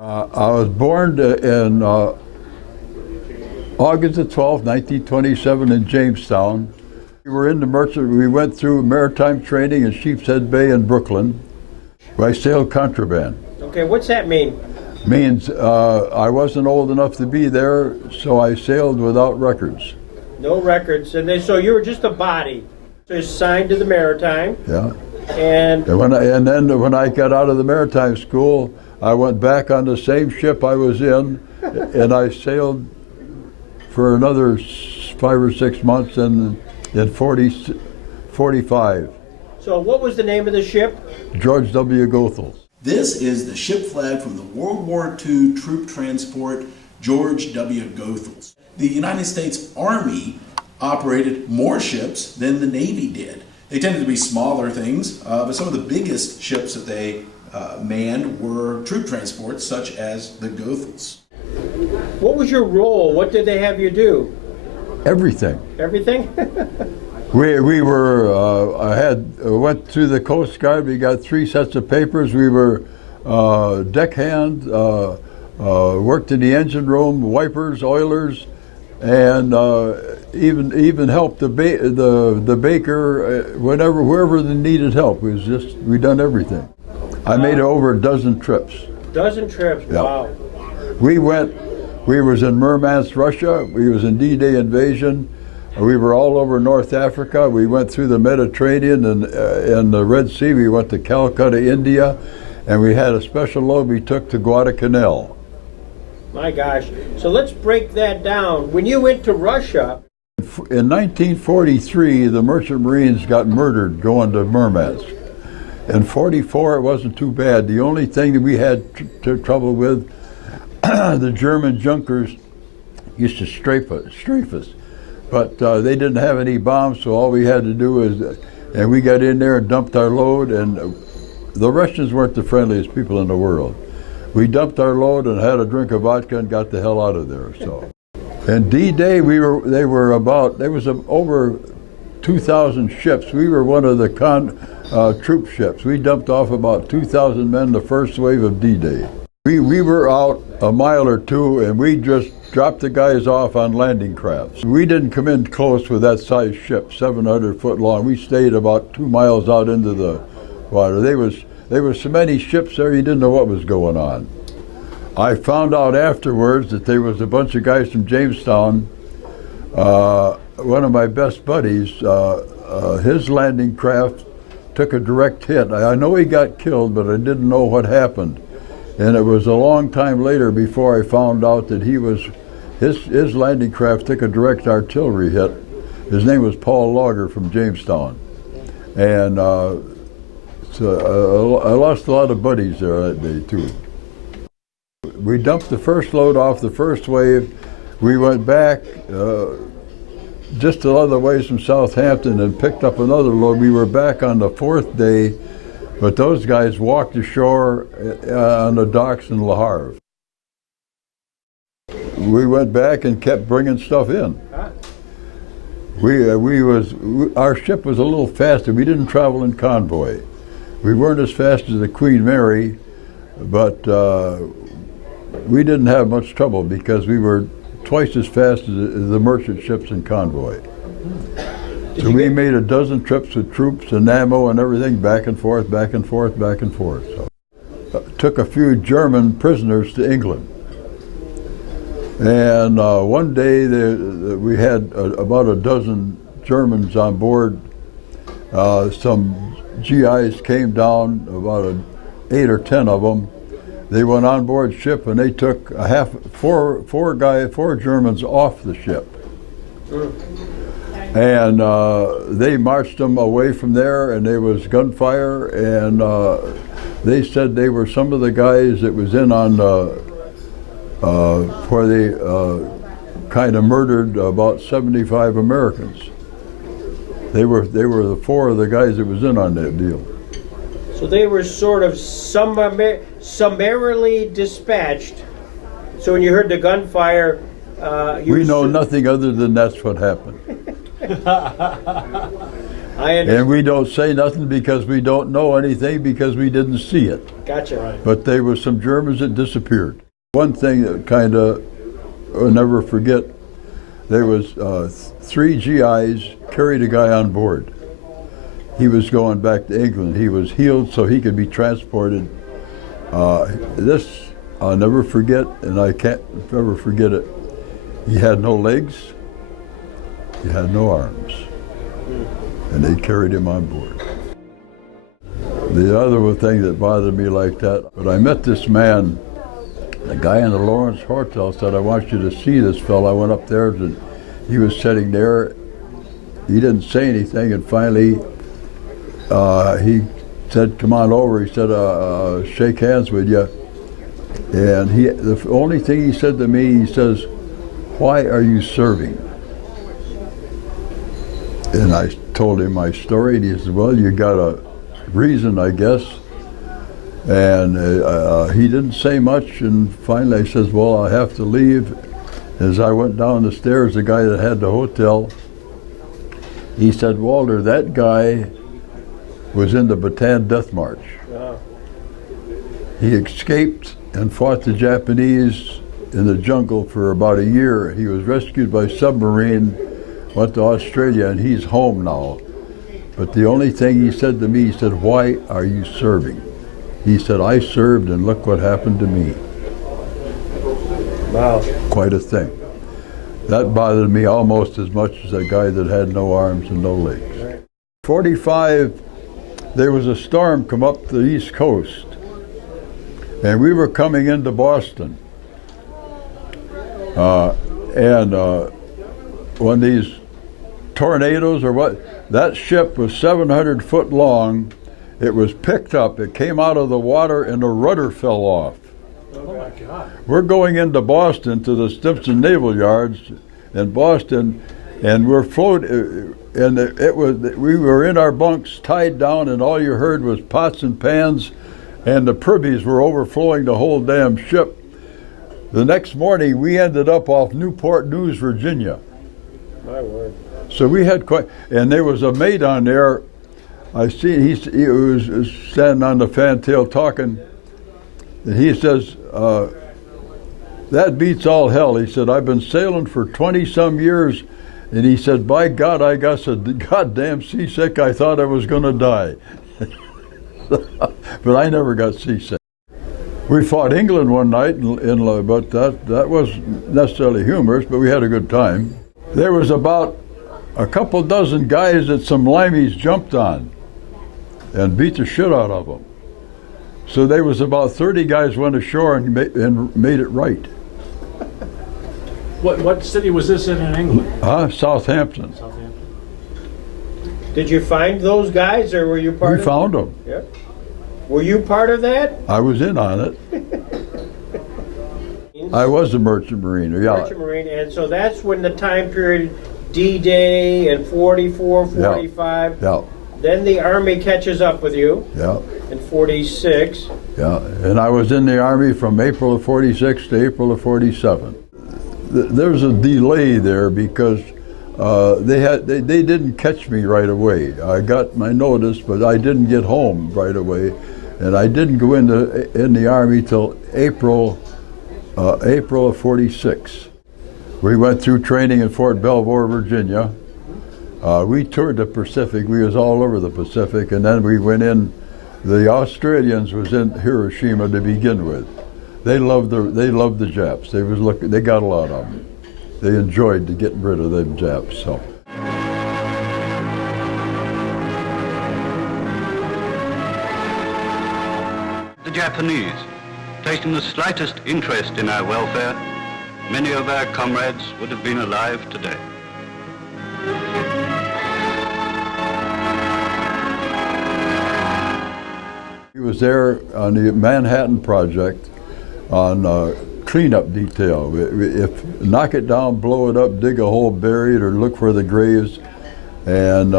I was born in August the 12th, 1927 in Jamestown. We were in the merchant, we went through maritime training in Sheepshead Bay in Brooklyn, where I sailed contraband. Okay, what's that mean? Means I wasn't old enough to be there, so I sailed without records. No records, and so you were just a body. So you're signed to the maritime. Yeah. And then when I got out of the maritime school, I went back on the same ship I was in, and I sailed for another 5 or 6 months in 45. So what was the name of the ship? George W. Goethals. This is the ship flag from the World War II troop transport George W. Goethals. The United States Army operated more ships than the Navy did. They tended to be smaller things, but some of the biggest ships that they manned were troop transports such as the Goethals. What was your role? What did they have you do? Everything. Everything? We were, I went through the Coast Guard. We got 3 sets of papers. We were deckhand, worked in the engine room, wipers, oilers, and even helped the baker wherever they needed help. We done everything. I made over a dozen trips. Dozen trips, yeah. Wow. We was in Murmansk, Russia. We was in D-Day invasion. We were all over North Africa. We went through the Mediterranean and the Red Sea. We went to Calcutta, India, and we had a special load we took to Guadalcanal. My gosh. So let's break that down. When you went to Russia... In 1943, the Merchant Marines got murdered going to Murmansk. In 44, it wasn't too bad. The only thing that we had trouble with, the German Junkers used to strafe us. But they didn't have any bombs, so all we had to do was, and we got in there and dumped our load, and the Russians weren't the friendliest people in the world. We dumped our load and had a drink of vodka and got the hell out of there. So, and D-Day, there was over 2,000 ships. We were one of the troop ships. We dumped off about 2,000 men the first wave of D-Day. We were out a mile or two, and we just dropped the guys off on landing crafts. We didn't come in close with that size ship, 700 foot long. We stayed about 2 miles out into the water. There was so many ships there, you didn't know what was going on. I found out afterwards that there was a bunch of guys from Jamestown. One of my best buddies, his landing craft took a direct hit. I know he got killed, but I didn't know what happened. And it was a long time later before I found out that his landing craft took a direct artillery hit. His name was Paul Lauger from Jamestown. And so I lost a lot of buddies there that day too. We dumped the first load off the first wave. We went back just a other ways from Southampton and picked up another load. We were back on the 4th day, but those guys walked ashore on the docks in Le Havre. We went back and kept bringing stuff in. Our ship was a little faster. We didn't travel in convoy. We weren't as fast as the Queen Mary, but we didn't have much trouble because we were twice as fast as the merchant ships in convoy. So we made a dozen trips with troops and ammo and everything, back and forth, back and forth, back and forth. So, took a few German prisoners to England. And one day we had about a dozen Germans on board. Some GIs came down, about 8 or 10 of them. They went on board ship and they took four Germans off the ship. And they marched them away from there, and there was gunfire, and they said they were some of the guys that was in on where they kind of murdered about 75 Americans. They were the 4 of the guys that was in on that deal. So they were sort of summarily dispatched. So when you heard the gunfire, we know nothing other than that's what happened. I understand. And we don't say nothing because we don't know anything because we didn't see it. Gotcha. Right. But there were some Germans that disappeared. One thing that kind of I'll never forget, there was 3 GIs carried a guy on board. He was going back to England. He was healed so he could be transported. This I'll never forget, and I can't ever forget it. He had no legs, he had no arms, and they carried him on board. The other thing that bothered me like that, but I met this man, the guy in the Lawrence Hotel said, I want you to see this fellow. I went up there, and he was sitting there. He didn't say anything, and finally he said, come on over. He said, shake hands with you. And the only thing he said to me, he says, why are you serving? And I told him my story, and he said, well, you got a reason, I guess. And he didn't say much, and finally I says, well, I have to leave. As I went down the stairs, the guy that had the hotel, he said, Walter, that guy was in the Bataan Death March. He escaped and fought the Japanese in the jungle for about a year. He was rescued by submarine, went to Australia, and he's home now. But the only thing he said to me, he said, why are you serving? He said, I served and look what happened to me. Wow. Quite a thing. That bothered me almost as much as that guy that had no arms and no legs. 45, there was a storm come up the East Coast, and we were coming into Boston. One of these tornadoes or what, that ship was 700 foot long. It was picked up, it came out of the water, and the rudder fell off. Oh my God. We're going into Boston to the Stimson Naval Yards in Boston, and we're floating, and we were in our bunks tied down, and all you heard was pots and pans, and the privies were overflowing the whole damn ship. The next morning, we ended up off Newport News, Virginia. My word. So we had quite, and there was a mate on there. I see he was standing on the fantail talking, and he says, that beats all hell. He said, I've been sailing for 20-some years, and he said, by God, I got so goddamn seasick, I thought I was going to die. But I never got seasick. We fought England one night, but that wasn't necessarily humorous, but we had a good time. There was about a couple dozen guys that some limeys jumped on and beat the shit out of them. So there was about 30 guys went ashore and made it right. What city was this in England? Southampton. Southampton. Did you find those guys, or were you part of We it? found them. Yep. Were you part of that? I was in on it. I was a merchant marine. Yeah. Merchant Marine, and so that's when the time period, D-Day and 44, 45. Yeah. Then the Army catches up with you Yeah. in 46. Yeah. And I was in the Army from April of 46 to April of 47. There's a delay there because they didn't catch me right away. I got my notice, but I didn't get home right away, and I didn't go in the Army till April of 46. We went through training in Fort Belvoir, Virginia. We toured the Pacific. We was all over the Pacific, and then we went in. The Australians was in Hiroshima to begin with. They loved the Japs. They got a lot of them. They enjoyed getting rid of them Japs. So. The Japanese, taking the slightest interest in our welfare, many of our comrades would have been alive today. He was there on the Manhattan Project on cleanup detail. If knock it down, blow it up, dig a hole, bury it, or look for the graves. And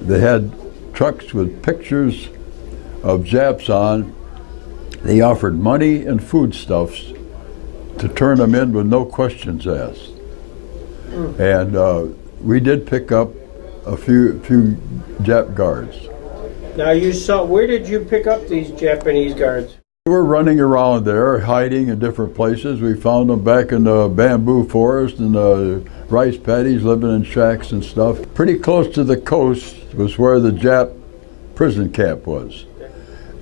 they had trucks with pictures of Japs on. They offered money and foodstuffs to turn them in with no questions asked. And we did pick up a few Jap guards. Now you saw, where did you pick up these Japanese guards? We were running around there, hiding in different places. We found them back in the bamboo forest and the rice paddies, living in shacks and stuff. Pretty close to the coast was where the Jap prison camp was.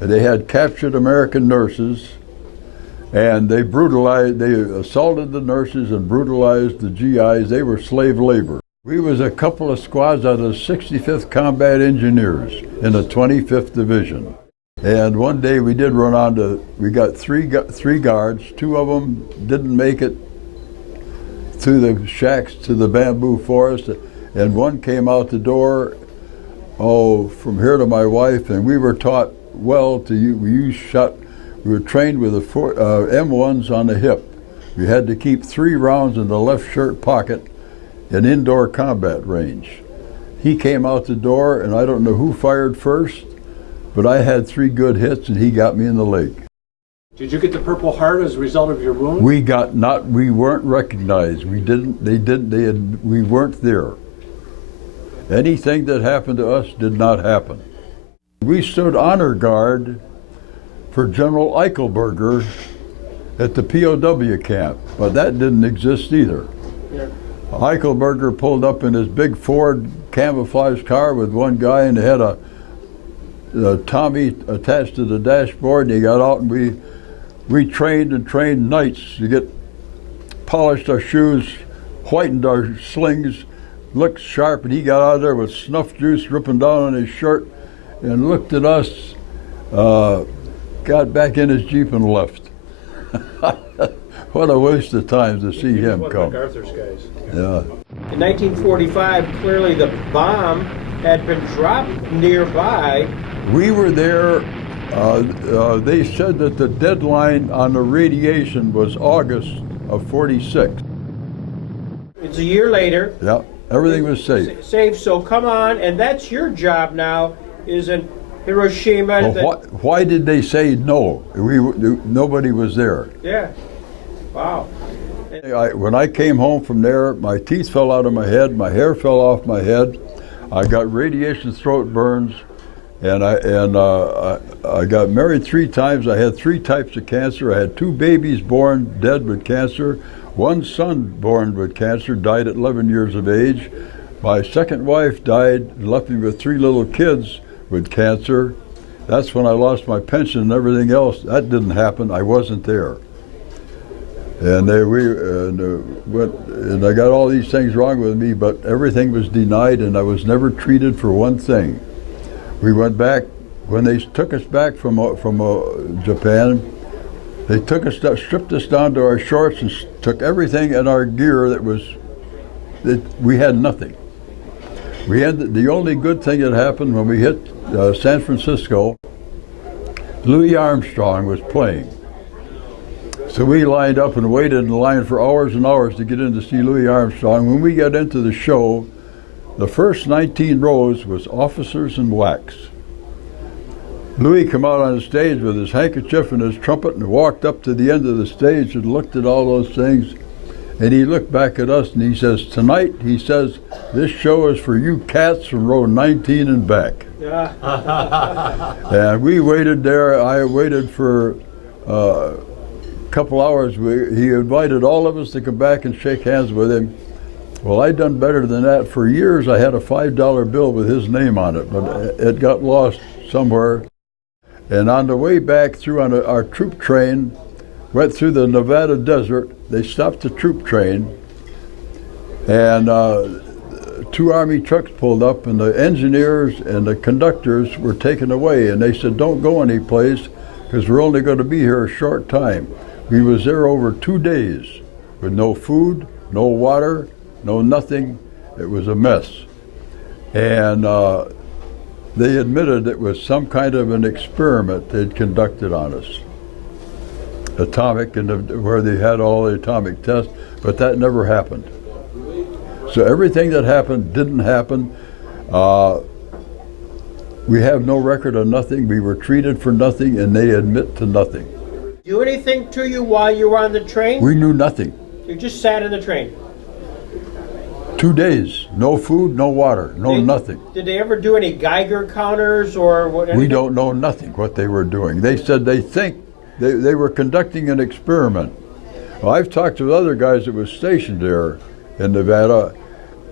And they had captured American nurses, and they assaulted the nurses and brutalized the GIs. They were slave labor. We was a couple of squads out of 65th Combat Engineers in the 25th Division. And one day we did run we got three guards. Two of them didn't make it through the shacks to the bamboo forest, and one came out the door, from here to my wife, and we were taught well to use shot. We were trained with the M1s on the hip. We had to keep 3 rounds in the left shirt pocket in indoor combat range. He came out the door, and I don't know who fired first, but I had 3 good hits, and he got me in the leg. Did you get the Purple Heart as a result of your wound? We weren't recognized. We weren't there. Anything that happened to us did not happen. We stood honor guard for General Eichelberger at the POW camp, but that didn't exist either. Yeah. Eichelberger pulled up in his big Ford camouflage car with one guy, and they had a Tommy attached to the dashboard, and he got out, and we trained nights to polished our shoes, whitened our slings, looked sharp, and he got out of there with snuff juice dripping down on his shirt and looked at us, got back in his Jeep and left. What a waste of time to see him come. MacArthur's guys. Yeah. In 1945, clearly the bomb had been dropped nearby. We were there. They said that the deadline on the radiation was August of '46. It's a year later. Yeah, everything was safe. Safe, so come on, and that's your job now, is in Hiroshima. Well, why did they say no? Nobody was there. Yeah, wow. When I came home from there, my teeth fell out of my head, my hair fell off my head, I got radiation throat burns, and I got married 3 times. I had 3 types of cancer. I had 2 babies born dead with cancer. 1 son born with cancer died at 11 years of age. My second wife died and left me with 3 little kids with cancer. That's when I lost my pension and everything else. That didn't happen. I wasn't there. And I got all these things wrong with me, but everything was denied, and I was never treated for one thing. We went back, when they took us back from Japan, they stripped us down to our shorts and took everything in our gear we had nothing. The only good thing that happened when we hit San Francisco, Louis Armstrong was playing. So we lined up and waited in line for hours and hours to get in to see Louis Armstrong. When we got into the show, the first 19 rows was officers in blacks. Louis came out on the stage with his handkerchief and his trumpet and walked up to the end of the stage and looked at all those things. And he looked back at us and he says, "Tonight," he says, "this show is for you cats from row 19 and back." Yeah. And we waited there. I waited for a couple hours. He invited all of us to come back and shake hands with him. Well, I'd done better than that. For years, I had a $5 bill with his name on it, but it got lost somewhere. And on the way back through on our troop train, went through the Nevada desert. They stopped the troop train, and 2 Army trucks pulled up, and the engineers and the conductors were taken away. And they said, "Don't go anyplace, because we're only going to be here a short time." We was there over 2 days with no food, no water, no nothing. It was a mess. And they admitted it was some kind of an experiment they'd conducted on us. Atomic, where they had all the atomic tests, but that never happened. So everything that happened didn't happen. We have no record of nothing. We were treated for nothing, and they admit to nothing. Do anything to you while you were on the train? We knew nothing. You just sat in the train. 2 days, no food, no water, no nothing. Did they ever do any Geiger counters or what? We don't know nothing what they were doing. They said they think they were conducting an experiment. Well, I've talked to other guys that was stationed there in Nevada,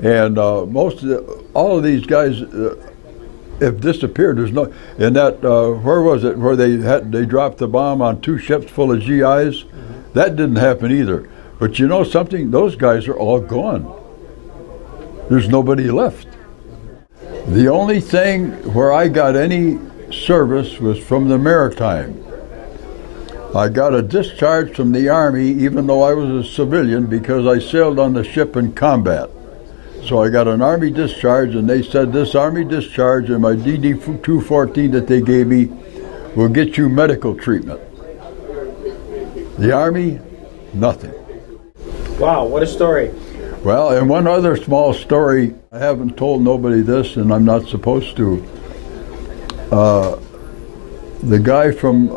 and all of these guys have disappeared. There's no in that where was it where they dropped the bomb on 2 ships full of GIs? That didn't happen either. But you know something? Those guys are all gone. There's nobody left. The only thing where I got any service was from the maritime. I got a discharge from the Army even though I was a civilian because I sailed on the ship in combat. So I got an Army discharge, and they said this Army discharge and my DD-214 that they gave me will get you medical treatment. The Army, nothing. Wow, what a story. Well, and one other small story, I haven't told nobody this, and I'm not supposed to. The guy from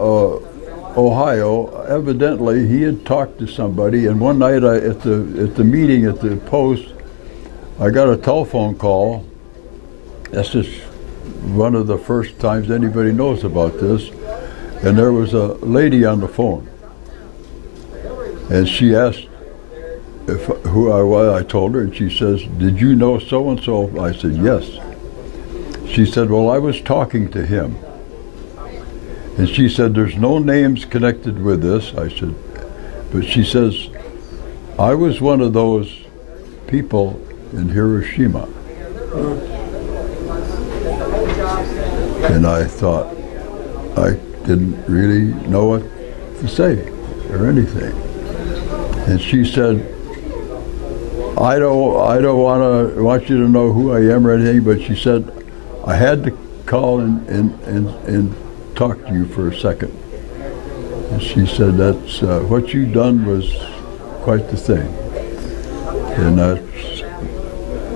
Ohio, evidently, he had talked to somebody, and one night at the meeting at the post, I got a telephone call. That's just one of the first times anybody knows about this, and there was a lady on the phone, and she asked who I was. I told her, and she says, "Did you know so-and-so?" I said, "Yes." She said, "Well, I was talking to him." And she said, "There's no names connected with this." I said, but she says, "I was one of those people in Hiroshima." And I thought, I didn't really know what to say or anything. And she said, I don't want you to know who I am or anything, but she said, I had to call and talk to you for a second. And she said, that's what you done was quite the thing. And that's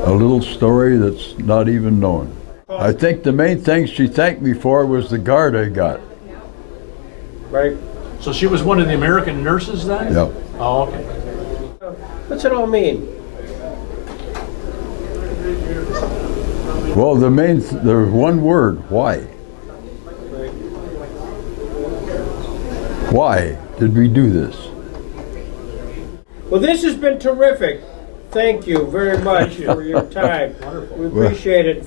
a little story that's not even known. I think the main thing she thanked me for was the guard I got. Right. So she was one of the American nurses then? Yeah. Oh, okay. What's it all mean? Well, there's one word, why? Right. Why did we do this? Well, this has been terrific. Thank you very much for your time. We appreciate it.